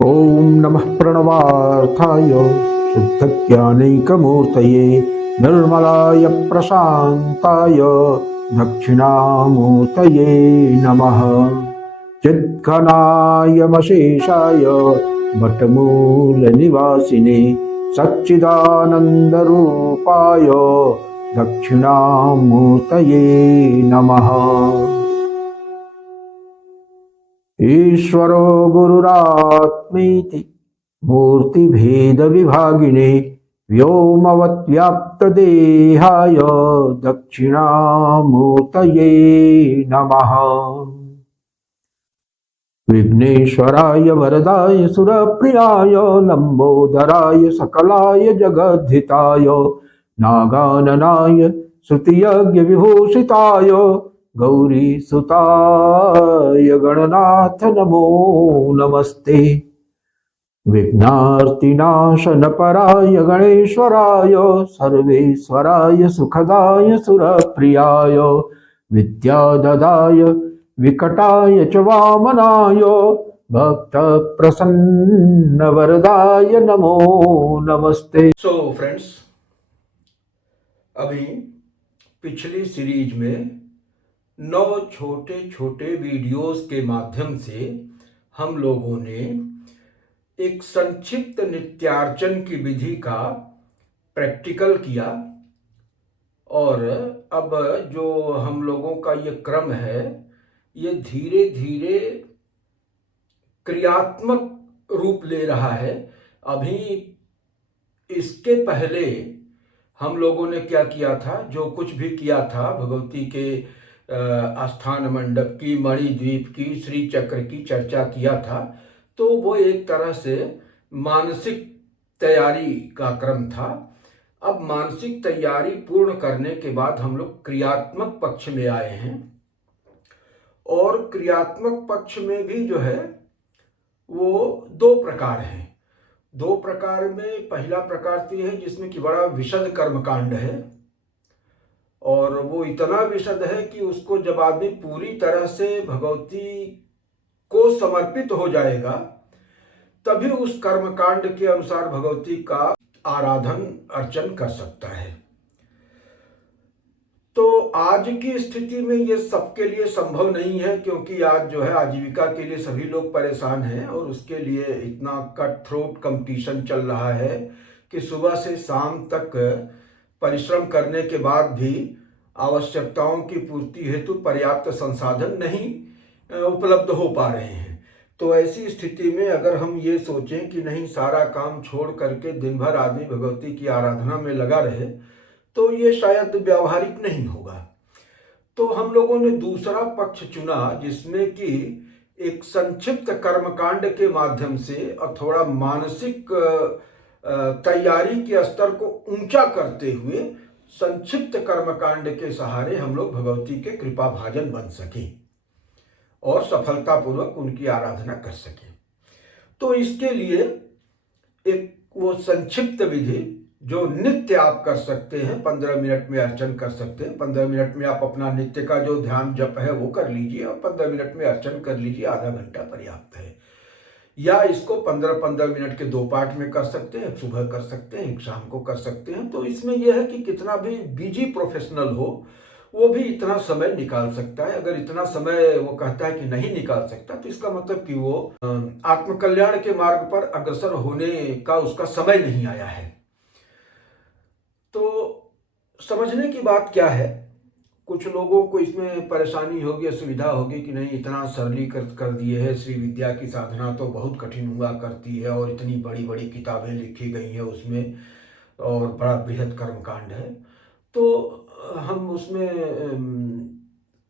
ॐ नमः प्रणवार्थाय शुद्धज्ञानैकमूर्तये निर्मलाय प्रशान्ताय दक्षिणामूर्तये नमः। चिद्घनायमशेषाय वटमूलनिवासिने सच्चिदानन्दरूपाय दक्षिणामूर्तये नमः। ईश्वरो गुरुरात्मेति मूर्तिभेदविभागिने व्योमवद्व्याप्तदेहाय दक्षिणामूर्तये नमः। विघ्नेश्वराय वरदाय सुरप्रियाय लंबोदराय सकलाय जगद्धिताय नागाननाय श्रुतियज्ञ विभूषिताय गौरीसुताय गणनाथ नमो नमस्ते। विघ्नार्तिनाशनपराय गणेश्वराय सर्वेश्वराय सुखदाय सुरप्रियाय विद्याददाय विकटाय च वामनाय भक्तप्रसन्नवरदाय नमो नमस्ते। सो फ्रेंड्स, अभी पिछली सीरीज में 9 छोटे छोटे वीडियोस के माध्यम से हम लोगों ने एक संक्षिप्त नित्यार्चन की विधि का प्रैक्टिकल किया और अब जो हम लोगों का ये क्रम है ये धीरे धीरे क्रियात्मक रूप ले रहा है। अभी इसके पहले हम लोगों ने क्या किया था, जो कुछ भी किया था भगवती के आस्थान मंडप की, मणिद्वीप की, श्री चक्र की चर्चा किया था, तो वो एक तरह से मानसिक तैयारी का क्रम था। अब मानसिक तैयारी पूर्ण करने के बाद हम लोग क्रियात्मक पक्ष में आए हैं और क्रियात्मक पक्ष में भी जो है वो 2 प्रकार हैं। 2 प्रकार में पहला प्रकार तो यह है जिसमें कि बड़ा विशद कर्मकांड है और वो इतना विशद है कि उसको जब आदमी पूरी तरह से भगवती को समर्पित हो जाएगा तभी उस कर्मकांड के अनुसार भगवती का आराधन अर्चन कर सकता है। तो आज की स्थिति में ये सबके लिए संभव नहीं है, क्योंकि आज जो है आजीविका के लिए सभी लोग परेशान हैं और उसके लिए इतना कट थ्रोट कंपटीशन चल रहा है कि सुबह से शाम तक परिश्रम करने के बाद भी आवश्यकताओं की पूर्ति हेतु पर्याप्त संसाधन नहीं उपलब्ध हो पा रहे हैं। तो ऐसी स्थिति में अगर हम ये सोचें कि नहीं, सारा काम छोड़ करके दिन भर आदमी भगवती की आराधना में लगा रहे, तो ये शायद व्यावहारिक नहीं होगा। तो हम लोगों ने दूसरा पक्ष चुना जिसमें कि एक संक्षिप्त कर्मकांड के माध्यम से और थोड़ा मानसिक तैयारी के स्तर को ऊंचा करते हुए संक्षिप्त कर्मकांड के सहारे हम लोग भगवती के कृपा भाजन बन सके और सफलतापूर्वक उनकी आराधना कर सके। तो इसके लिए एक वो संक्षिप्त विधि जो नित्य आप कर सकते हैं, 15 मिनट में अर्चन कर सकते हैं। 15 मिनट में आप अपना नित्य का जो ध्यान जप है वो कर लीजिए और 15 मिनट में अर्चन कर लीजिए, आधा घंटा पर्याप्त है। या इसको 15-15 मिनट के 2 पार्ट में कर सकते हैं, सुबह कर सकते हैं, एक शाम को कर सकते हैं। तो इसमें यह है कि कितना भी बिजी प्रोफेशनल हो वो भी इतना समय निकाल सकता है। अगर इतना समय वो कहता है कि नहीं निकाल सकता तो इसका मतलब कि वो आत्मकल्याण के मार्ग पर अग्रसर होने का उसका समय नहीं आया है। तो समझने की बात क्या है, कुछ लोगों को इसमें परेशानी होगी, असुविधा होगी कि नहीं, इतना सरलीकृत कर दिए है, श्री विद्या की साधना तो बहुत कठिन हुआ करती है और इतनी बड़ी बड़ी किताबें लिखी गई हैं उसमें और बड़ा बृहद कर्मकांड है। तो हम उसमें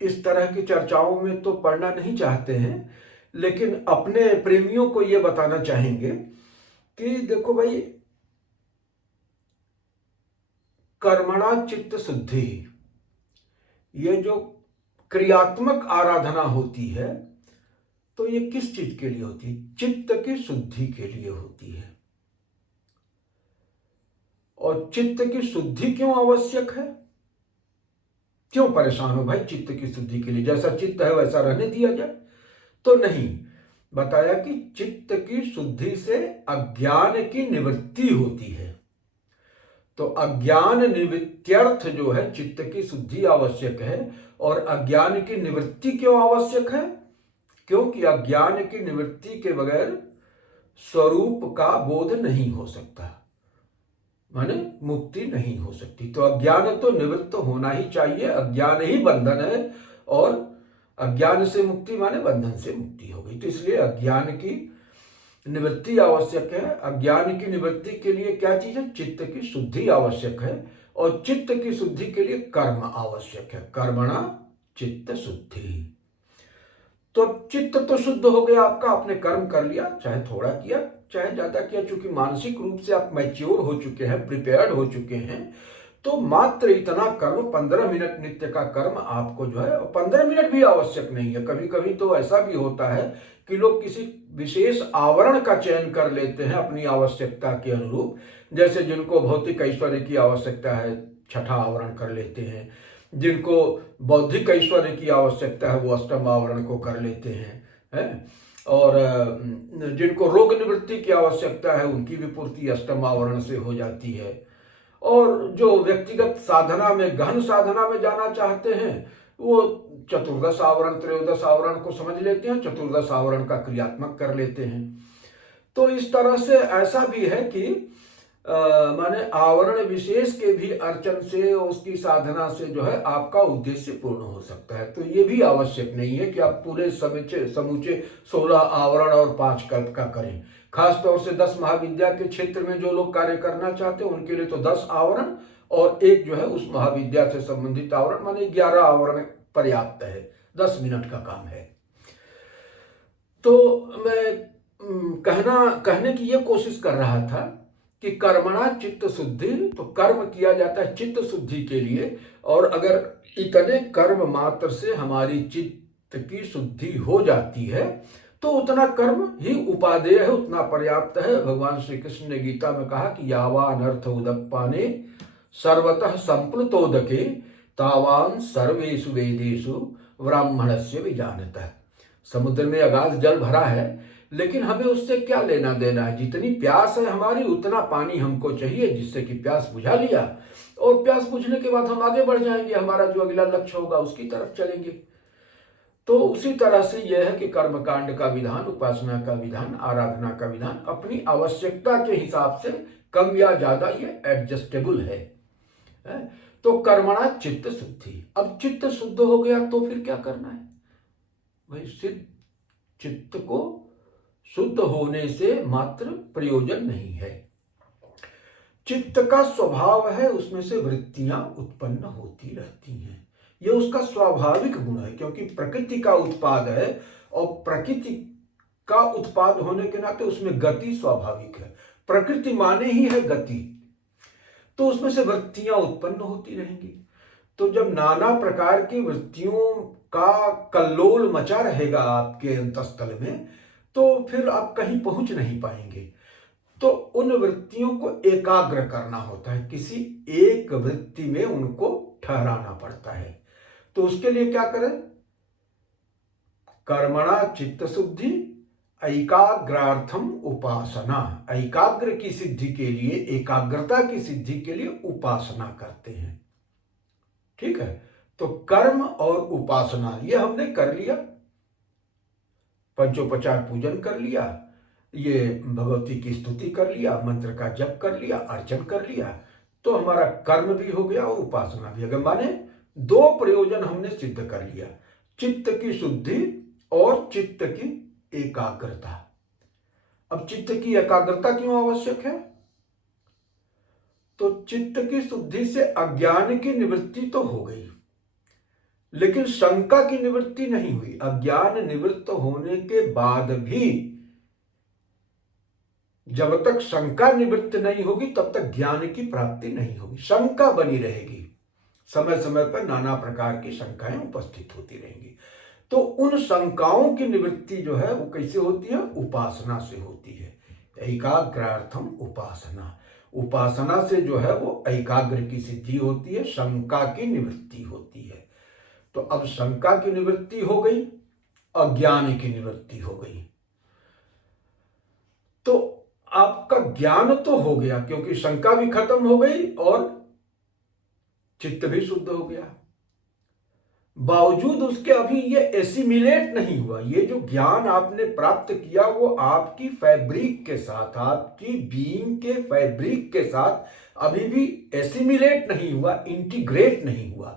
इस तरह की चर्चाओं में तो पढ़ना नहीं चाहते हैं, लेकिन अपने प्रेमियों को ये बताना चाहेंगे कि देखो भाई, कर्मणा चित्त शुद्धि, ये जो क्रियात्मक आराधना होती है तो ये किस चीज के लिए होती है? चित्त की शुद्धि के लिए होती है। और चित्त की शुद्धि क्यों आवश्यक है? क्यों परेशान हो भाई चित्त की शुद्धि के लिए? जैसा चित्त है वैसा रहने दिया जाए? तो नहीं, बताया कि चित्त की शुद्धि से अज्ञान की निवृत्ति होती है। तो अज्ञान निवृत्त्यर्थ जो है चित्त की शुद्धि आवश्यक है। और अज्ञान की निवृत्ति क्यों आवश्यक है? क्योंकि अज्ञान की निवृत्ति के बगैर स्वरूप का बोध नहीं हो सकता, माने मुक्ति नहीं हो सकती। तो अज्ञान तो निवृत्त होना ही चाहिए। अज्ञान ही बंधन है और अज्ञान से मुक्ति माने बंधन से मुक्ति हो गई। तो इसलिए अज्ञान की निवृत्ति आवश्यक है। अज्ञान की निवृत्ति के लिए क्या चीज है? चित्त की शुद्धि आवश्यक है। और चित्त की शुद्धि के लिए कर्म आवश्यक है। कर्मणा चित्त शुद्धि। तो चित्त तो शुद्ध हो गया आपका, आपने कर्म कर लिया, चाहे थोड़ा किया चाहे ज्यादा किया। चूंकि मानसिक रूप से आप मैच्योर हो चुके हैं, प्रिपेयर्ड हो चुके हैं, तो मात्र इतना कर्म 15 मिनट नित्य का कर्म आपको जो है, 15 मिनट भी आवश्यक नहीं है। कभी कभी तो ऐसा भी होता है कि लोग किसी विशेष आवरण का चयन कर लेते हैं अपनी आवश्यकता के अनुरूप। जैसे जिनको भौतिक ऐश्वर्य की आवश्यकता है, छठा आवरण कर लेते हैं। जिनको बौद्धिक ऐश्वर्य की आवश्यकता है, वो अष्टम आवरण को कर लेते हैं। और जिनको रोग निवृत्ति की आवश्यकता है, उनकी भी पूर्ति अष्टम आवरण से हो जाती है। और जो व्यक्तिगत साधना में, गहन साधना में जाना चाहते हैं, वो चतुर्दश आवरण, त्रयोदश आवरण को समझ लेते हैं, चतुर्दश आवरण का क्रियात्मक कर लेते हैं। तो इस तरह से ऐसा भी है कि माने आवरण विशेष के भी अर्चन से, उसकी साधना से जो है आपका उद्देश्य पूर्ण हो सकता है। तो ये भी आवश्यक नहीं है कि आप पूरे समूचे 16 आवरण और 5 कल्प का करें। खासतौर से 10 महाविद्या के क्षेत्र में जो लोग कार्य करना चाहते हैं, उनके लिए तो 10 आवरण और एक जो है उस महाविद्या से संबंधित आवरण, माने 11 आवरण पर्याप्त है। 10 मिनट का काम है। तो मैं कहने की ये कोशिश कर रहा था कि कर्मणा चित्त शुद्धि, तो कर्म किया जाता है चित्त शुद्धि के लिए। और अगर इतने कर्म मात्र से हमारी चित्त की शुद्धि हो जाती है, तो उतना कर्म ही उपादेय है, उतना पर्याप्त है। भगवान श्री कृष्ण ने गीता में कहा कि यावान अर्थ उदप्पाने सर्वतः संप्लुतोदके तावान सर्वेषु वेदेषु ब्राह्मणस्य विजानतः। समुद्र में अगाध जल भरा है, लेकिन हमें उससे क्या लेना देना है? जितनी प्यास है हमारी, उतना पानी हमको चाहिए, जिससे कि प्यास बुझा लिया, और प्यास बुझने के बाद हम आगे बढ़ जाएंगे, हमारा जो अगला लक्ष्य होगा उसकी तरफ चलेंगे। तो उसी तरह से यह है कि कर्मकांड का विधान, उपासना का विधान, आराधना का विधान अपनी आवश्यकता के हिसाब से कम या ज्यादा ये एडजस्टेबल है। तो कर्मणा चित्त शुद्धि। अब चित्त शुद्ध हो गया तो फिर क्या करना है भाई? सिद्ध चित्त को शुद्ध होने से मात्र प्रयोजन नहीं है। चित्त का स्वभाव है, उसमें से वृत्तियां उत्पन्न होती रहती हैं। यह उसका स्वाभाविक गुण है, क्योंकि प्रकृति का उत्पाद है और प्रकृति का उत्पाद होने के नाते उसमें गति स्वाभाविक है। प्रकृति माने ही है गति, तो उसमें से वृत्तियां उत्पन्न होती रहेंगी। तो जब नाना प्रकार की वृत्तियों का कल्लोल मचा रहेगा आपके अंतःस्थल में, तो फिर आप कहीं पहुंच नहीं पाएंगे। तो उन वृत्तियों को एकाग्र करना होता है, किसी एक वृत्ति में उनको ठहराना पड़ता है। तो उसके लिए क्या करें? कर्मणा चित्त शुद्धि एकाग्रार्थम उपासना। एकाग्र की सिद्धि के लिए, एकाग्रता की सिद्धि के लिए उपासना करते हैं। ठीक है? तो कर्म और उपासना ये हमने कर लिया, पंचोपचार पूजन कर लिया, ये भगवती की स्तुति कर लिया, मंत्र का जप कर लिया, अर्चन कर लिया, तो हमारा कर्म भी हो गया और उपासना भी हो गया। माने 2 प्रयोजन हमने सिद्ध कर लिया, चित्त की शुद्धि और चित्त की एकाग्रता। अब चित्त की एकाग्रता क्यों आवश्यक है? तो चित्त की शुद्धि से अज्ञान की निवृत्ति तो हो गई, लेकिन शंका की निवृत्ति नहीं हुई। अज्ञान निवृत्त होने के बाद भी जब तक शंका निवृत्त नहीं होगी, तब तक ज्ञान की प्राप्ति नहीं होगी। शंका बनी रहेगी, समय समय पर नाना प्रकार की शंकाएं उपस्थित होती रहेंगी। तो उन शंकाओं की निवृत्ति जो है वो कैसे होती है? उपासना से होती है। एकाग्रार्थम उपासना। उपासना से जो है वो एकाग्र की सिद्धि होती है, शंका की निवृत्ति होती है। तो अब शंका की निवृत्ति हो गई, अज्ञान की निवृत्ति हो गई। तो आपका ज्ञान तो हो गया, क्योंकि शंका भी खत्म हो गई और चित्त भी शुद्ध हो गया। बावजूद उसके अभी ये एसिमिलेट नहीं हुआ। ये जो ज्ञान आपने प्राप्त किया वो आपकी फैब्रिक के साथ, आपकी बीइंग के फैब्रिक के साथ अभी भी एसिमिलेट नहीं हुआ, इंटीग्रेट नहीं हुआ।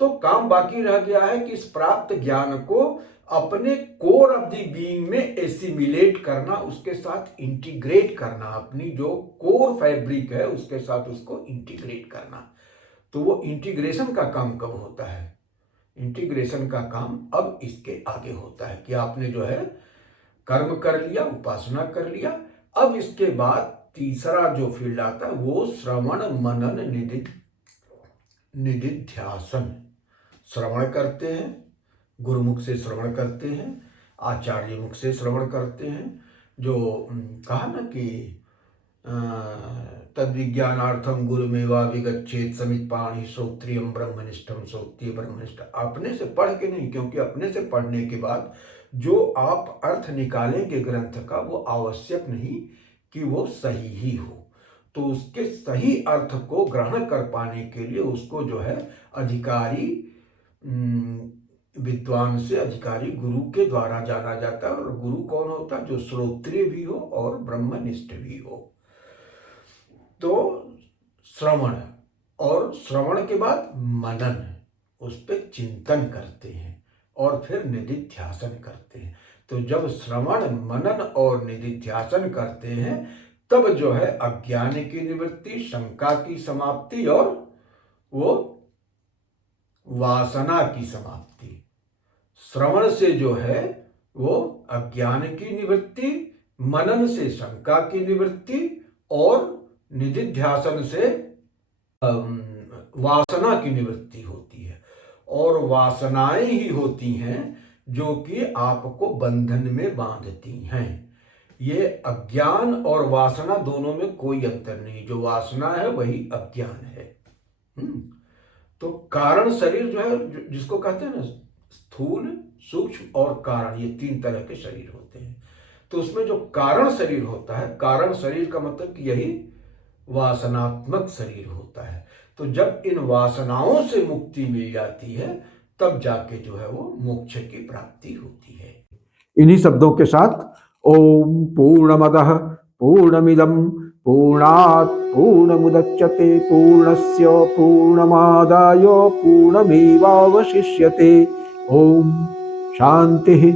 तो काम बाकी रह गया है कि इस प्राप्त ज्ञान को अपने कोर ऑफ द बीइंग में एसिमिलेट करना, उसके साथ इंटीग्रेट करना, अपनी जो कोर फैब्रिक है उसके साथ उसको इंटीग्रेट करना। तो वो इंटीग्रेशन का काम कब होता है? इंटीग्रेशन का काम अब इसके आगे होता है कि आपने जो है कर्म कर लिया, उपासना कर लिया। अब इसके बाद तीसरा जो फील्ड आता है वो श्रवण मनन निधिध्यासन। श्रवण करते हैं, गुरुमुख से श्रवण करते हैं, आचार्य मुख से श्रवण करते हैं। जो कहा ना कि तद विज्ञानार्थम गुरुमेवा विगच्छेत समित पाणी श्रोत्रियम ब्रह्मनिष्ठम श्रोत्रिय ब्रह्मनिष्ठ। अपने से पढ़ के नहीं, क्योंकि अपने से पढ़ने के बाद जो आप अर्थ निकालेंगे ग्रंथ का वो आवश्यक नहीं कि वो सही ही हो। तो उसके सही अर्थ को ग्रहण कर पाने के लिए उसको जो है अधिकारी विद्वान से, अधिकारी गुरु के द्वारा जाना जाता है। और गुरु कौन होता है? जो श्रोत्रिय भी हो और ब्रह्मनिष्ठ भी हो। तो श्रवण, और श्रवण के बाद मनन, उस पर चिंतन करते हैं और फिर निधिध्यासन करते हैं। तो जब श्रवण, मनन और निधिध्यासन करते हैं तब जो है अज्ञान की निवृत्ति, शंका की समाप्ति और वो वासना की समाप्ति। श्रवण से जो है वो अज्ञान की निवृत्ति, मनन से शंका की निवृत्ति और निधिध्यासन से वासना की निवृत्ति होती है। और वासनाएं ही होती हैं जो कि आपको बंधन में बांधती हैं। ये अज्ञान और वासना दोनों में कोई अंतर नहीं। जो वासना है वही अज्ञान है। तो कारण शरीर जो है, जिसको कहते हैं ना स्थूल, सूक्ष्म और कारण, ये तीन तरह के शरीर होते हैं। तो उसमें जो कारण शरीर होता है, कारण शरीर का मतलब कि यही वासनात्मक शरीर होता है। तो जब इन वासनाओं से मुक्ति मिल जाती है तब जाके जो है वो मोक्ष की प्राप्ति होती है। इन्हीं शब्दों के साथ ओम पूर्णमदः पूर्णमिदं पूर्णात् पूर्णमुदच्यते पूर्णस्य पूर्णमादाय पूर्णमेवावशिष्यते। ओम शांति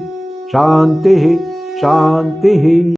शांति शांति।